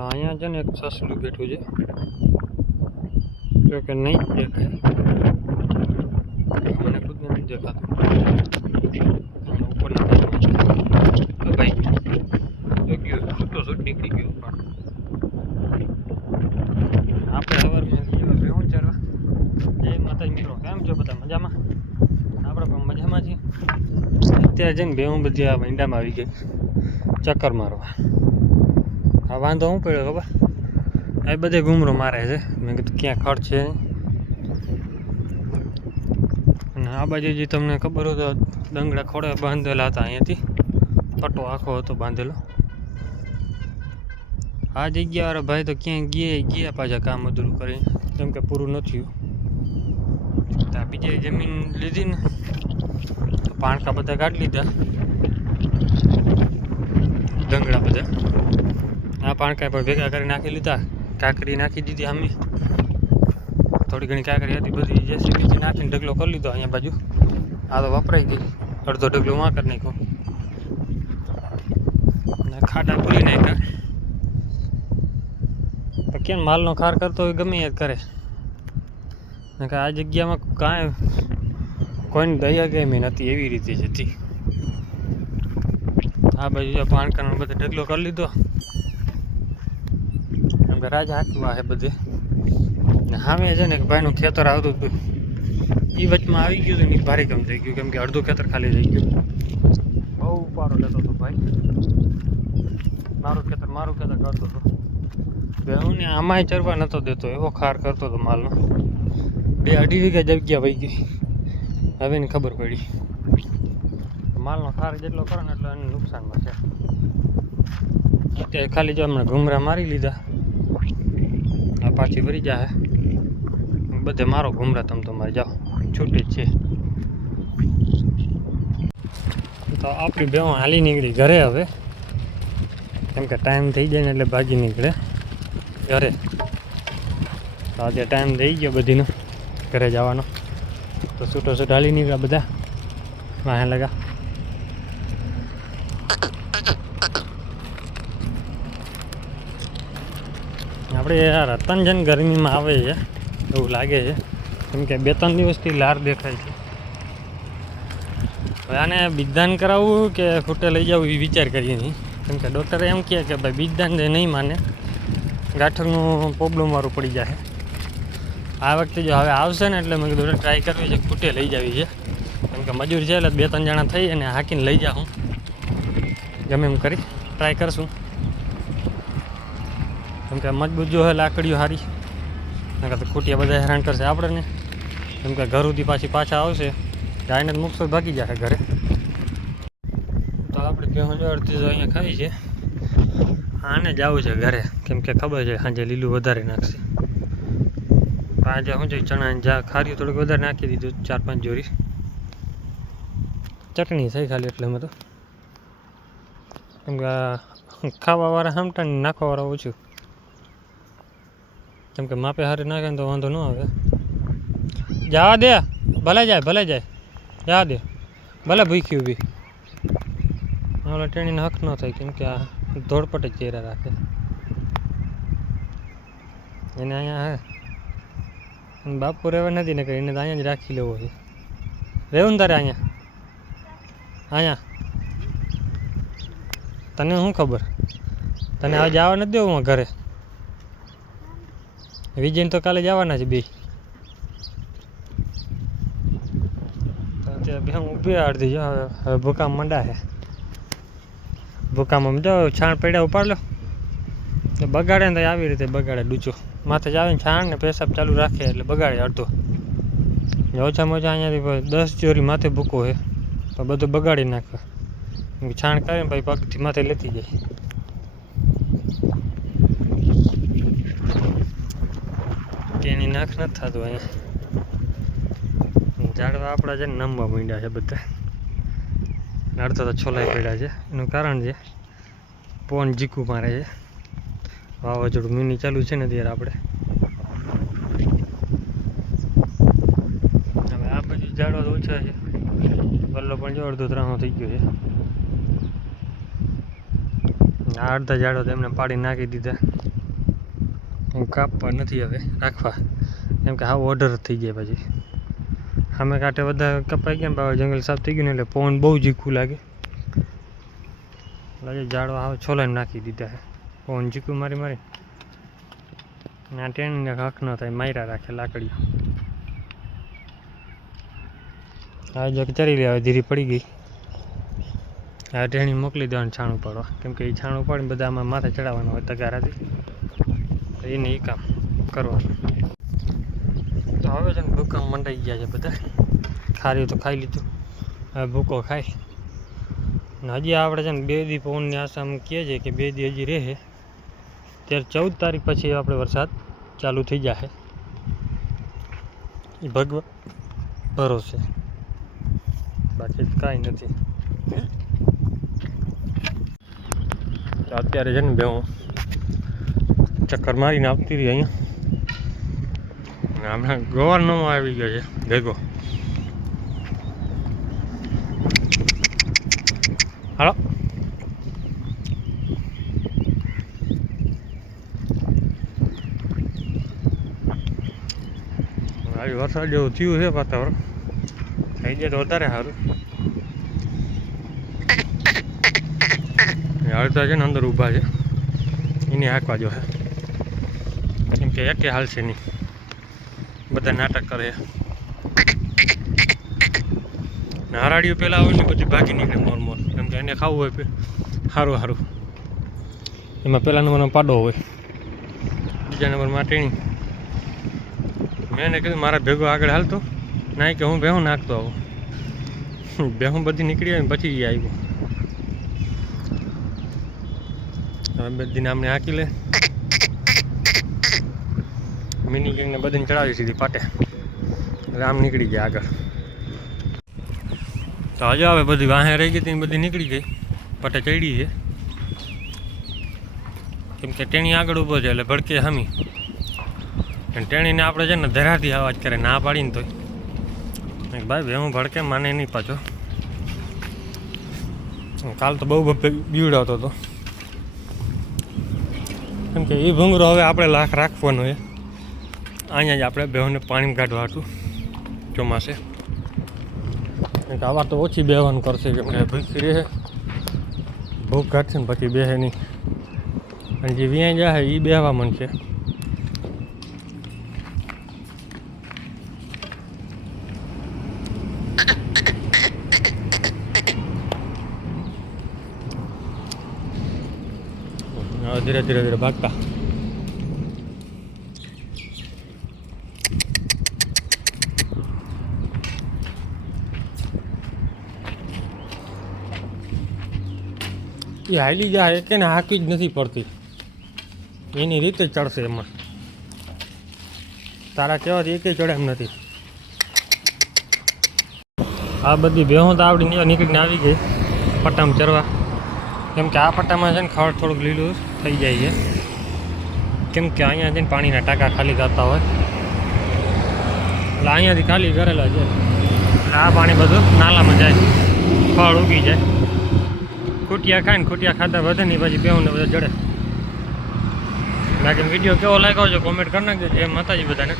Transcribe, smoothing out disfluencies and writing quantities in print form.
અહીંયા છે ને એક સસલું બેઠું છે, જો કે નહીં જ દેખાય, મને ખુદને નથી દેખાતું. ઉપરના ભાઈ તો ગયો છૂટો છૂટ નીકળી ગયો. પણ આપણે સવારમાં ગયો બેહું ચારવા. જય માતાજી મિત્રો, કેમ છો બધા? મજામાં? આપણે પણ મજામાં છીએ. અત્યારે છે ને બેહું બધી આ ઈંડામાં આવી ગઈ ચક્કર મારવા. આ વાંધો શું પડ્યો ખબર? આ બધે ઘૂમરો મારે છે. મેં કીધું ક્યાં ખડ છે. અને આ બાજુ જે તમને ખબર હોય તો દંગડા ખોડે બાંધેલા હતા, અહીંયાથી પટ્ટો આખો હતો બાંધેલો. આ જગ્યા વાળા ભાઈ તો ક્યાંય ગયા પાછા કામ અધૂરું કરીને, કેમ કે પૂરું નથી થયું. આ બીજે જમીન લીધી ને તો પાણકા બધા કાઢી લીધા, દંગડા બધા. આ પાણકા પણ ભેગા કરી નાખી લીધા, કાંકરી નાખી દીધી. અમે થોડી ઘણી કાંકરી હતી બધી જેસીબીથી નાખીને ઢગલો કરી લીધો અહીંયા બાજુ. આ તો વપરાઈ ગઈ, અડધો ઢગલો માં કરી નાખ્યો અને ખાડા ખોલી નાખ્યા. કેમ માલનો ખાર કરતો હોય ગમે એ કરે, કે આ જગ્યામાં કાંઈ કોઈની દયા ગમી નથી, એવી રીતે જ હતી. આ બાજુ પાણકાનો બધે ઢગલો કરી લીધો, કેમ કે રાજા હાથમાં છે બધે. સામે છે ને એક ભાઈનું ખેતર આવતું હતું, એ વચમાં આવી ગયું હતું ને ભારે કામ થઈ ગયું, કેમ કે અડધું ખેતર ખાલી થઈ ગયું. બહુ ઉપાડો લેતો હતો ભાઈ, મારું ખેતર કરતો હતો. હું ને આમાંય ચરવા નહોતો દેતો, એવો ખાર કરતો હતો માલનો. 2-2.5 વીઘા જગ્યા વહી ગઈ. હવે ને ખબર પડી, માલનો ખાર જેટલો કરો ને એટલો એને નુકસાનમાં છે. અત્યારે ખાલી જો હમણાં ઘૂમરા મારી લીધા, આ પાછી ભરી જાય બધે. મારો ઘૂમરા તમે તમારે જાઓ, છૂટી જ છે. તો આપણી બેવા હાલી નીકળી ઘરે હવે, કેમ કે ટાઈમ થઈ જાય ને એટલે ભાગી નીકળે ઘરે. તો આજે ટાઈમ થઈ ગયો બધીનો ઘરે જવાનો, તો છૂટો હાલી નીકળ્યા બધા વાહે લગા. આપણે યાર રતનજન ગરમીમાં આવે છે એવું લાગે છે, કેમ કે 2-3 દિવસથી લાર દેખાય છે. હવે આને બીજદાન કરાવવું કે ખૂટે લઈ જવું એ વિચાર કરીએ નહીં, કેમ કે ડૉક્ટરે એમ કહે કે ભાઈ બીજદાન જે નહીં માને, ગાંઠકનું પ્રોબ્લેમ વાળું પડી જાય. આ વખતે જો હવે આવશે ને એટલે મેં કીધું ટ્રાય કરવી છે, ખૂટે લઈ જવી છે, કેમ કે મજૂર છે એટલે 2-3 જણા થઈ અને હાકીને લઈ જાઉં. ગમે એમ કરી ટ્રાય કરશું, કેમ કે મજબૂત જો હે લાકડીઓ સારી, નકર તો ખૂટિયા બધા હેરાન કરશે આપણને. કેમ કે ઘર સુધી પાછા આવશે, ગાયને જ મૂકશો ભાગી જશે ઘરે. તો આપણે ભેહું જો અડધી તો અહીંયા ખાઈ છે, આને જવું છે ઘરે, કેમ કે ખબર છે સાંજે લીલું વધારે નાખશે. આજે શું છે ચણા ખાર્યું થોડુંક વધારે નાખી દીધું, 4-5 જોરી ચટણી થઈ ખાલી એટલે અમે તો, કેમ કે ખાવાવાળા હમટા ને નાખવાવાળા ઓછું, કેમ કે માપે હારે નાખે ને તો વાંધો ન આવે. જવા દે, ભલે જાય જવા દે, ભલે ભૂખ્યું બી. ઓલા ટેણીને હક ન થાય, કેમ કે આ ધોળપટ જ ચહેરા રાખે એને. અહીંયા હે બાપુ રહેવા નથી ને, એને તો અહીંયા જ રાખી લેવો છે. રહેવું ને તારે અહીંયા તને શું ખબર? તને હવે જવા નથી દેવું ઘરે. વિજયને તો કાલે જવાના છે બે. અત્યારે બે ઊભી અડધી જો હવે ભૂકામ મંડા છે. ભૂકામાં જો છાણ પડ્યા ઉપાડ લો, બગાડે ને તો આવી રીતે બગાડે. ડૂચો માથે જ આવે ને છાણ ને પેશાબ ચાલુ રાખે એટલે બગાડે અડધો. ઓછામાં ઓછા અહીંયાથી 10 જોરી માથે ભૂકો છે, તો બધું બગાડી નાખે. છાણ કરે ને પછી પગથી માથે લેતી જાય. તેની નાખ નથી થતું અહીંયા. ઝાડવા આપણા છે ને નમવા માંડ્યા છે બધા, અડધા તો છોલાઈ પડ્યા છે. એનું કારણ છે પવન જીકું મારે છે, વાવાઝોડું મિની ચાલુ છે ને ત્યારે આપણે. હવે આ બાજુ ઝાડવા તો ઓછા છે, વલ્લો પણ જો અડધો ત્રાણો થઈ ગયો છે. આ અડધા ઝાડો તો એમને પાડી નાખી દીધા. હું કાપવા નથી હવે રાખવા, કેમ કે હાવ ઓર્ડર થઈ જાય પછી. સામે કાંઠે બધા કપાઈ ગયા ને બાબા જંગલ સાફ થઈ ગયું ને એટલે પવન બહુ ઝીકું લાગે. ઝાડો હાવ છોલાઈને નાખી દીધા છે પવન ઝીકું મારી મારી. આ ટેણીને હક ન થાય, માર્યા રાખે લાકડીઓ. આ જો ચરી લે, હવે ધીરી પડી ગઈ. આ ટેણી મોકલી દેવાનું છાણું પાડવા, કેમ કે એ છાણું પાડીને બધા આમાં માથે ચડાવવાનું હોય તગારાથી, તો એને એ કામ કરવાનું. તો હવે છે ને ભૂકા મંડાઈ ગયા છે બધા. ખાર્યું તો ખાઈ લીધું, હવે ભૂકો ખાય ને. હજી આપણે છે ને 2 દી પવનની આસામાં કહે છે કે 2 દી હજી રહે, ત્યારે 14 તારીખ પછી આપણે વરસાદ ચાલુ થઈ જશે. એ ભગવાન ભરોસે, બાકી કાંઈ નથી. તો અત્યારે છે ને હું ચક્કર મારીને આવતી રહી અહીંયા. હમણાં ગવર્નરમાં આવી ગયો છે ભેગો. હાલો આવી વરસાદ જેવું થયું છે વાતાવરણ, થઈ જાય તો વધારે સારું. અડધા છે ને અંદર ઊભા છે, એને હાંકવા જો છે, કેમ કે એકે હાલશે નહીં, બધા નાટક કરે. હારાડીઓ પહેલાં આવે ને બધી ભાગી નીકળે મોર, કેમ કે એને ખાવું હોય સારું સારું. એમાં પહેલા નંબરમાં પાડો હોય, બીજા નંબરમાં ટેણી. મેં એને કીધું મારા ભેગો આગળ હાલતો ના, કે હું બેહું નાખતો આવું. બેહું બધી નીકળી આવી પછી એ આવ્યો. હવે બધી આમને હાંકી લે, મિની કિંગને બધાને ચડાવી સીધી પાટે, એટલે આમ નીકળી ગયા આગળ. તો હજુ હવે બધી વાહે રહી ગઈ હતી, બધી નીકળી ગઈ, પાટે ચડી છે. કેમ કે ટેણી આગળ ઊભો છે એટલે ભડકે હામી. અને ટેણીને આપણે છે ને ધરાથી અવાજ કરે, ના પાડીને તોય ભાઈ હું ભડકે માને નહીં પાછો. કાલ તો બહુ બીવડાવતો હતો, કેમ કે એ ભૂંગરો હવે આપણે લાખ રાખવાનો છે. અહીંયા જ આપણે બેહોને પાણી કાઢવા હતું ચોમાસે. કેમ કે આવા તો ઓછી બેહવાનું કરશે, કેમ કે ભૂખી રહે, ભૂખ કાઢશે ને પછી બેહે નહીં. અને જે વ્યાય જાય એ બેહવા માંડશે. ધીરે ધીરે ધીરે ભાગતા. એ હાલી જાય કે ને હાકી જ નથી પડતી, એની રીતે ચડશે. એમાં તારા કહેવાથી એકે ચડે એમ નથી. આ બધી ભેહું તો આવડી નીકળીને આવી ગઈ પટ્ટામાં ચરવા, કેમ કે આ પટ્ટામાં છે ને ખડ થોડુંક લીલું થઈ જાય છે, કેમ કે અહીંયા જઈને પાણીના ટાંકા ખાલી કરતા હોય, એટલે અહીંયાથી ખાલી કરેલા છે. એટલે આ પાણી બધું નાલામાં જાય, ફળ ઉગી જાય. ખૂટિયા ખાય ને ખૂટિયા ખાતા વધે નહીં, પછી બેહું ને બધા જડે. બાકી વિડીયો કેવો લાગ્યો છે કોમેન્ટ કરી નાખજો. જય માતાજી બધાને.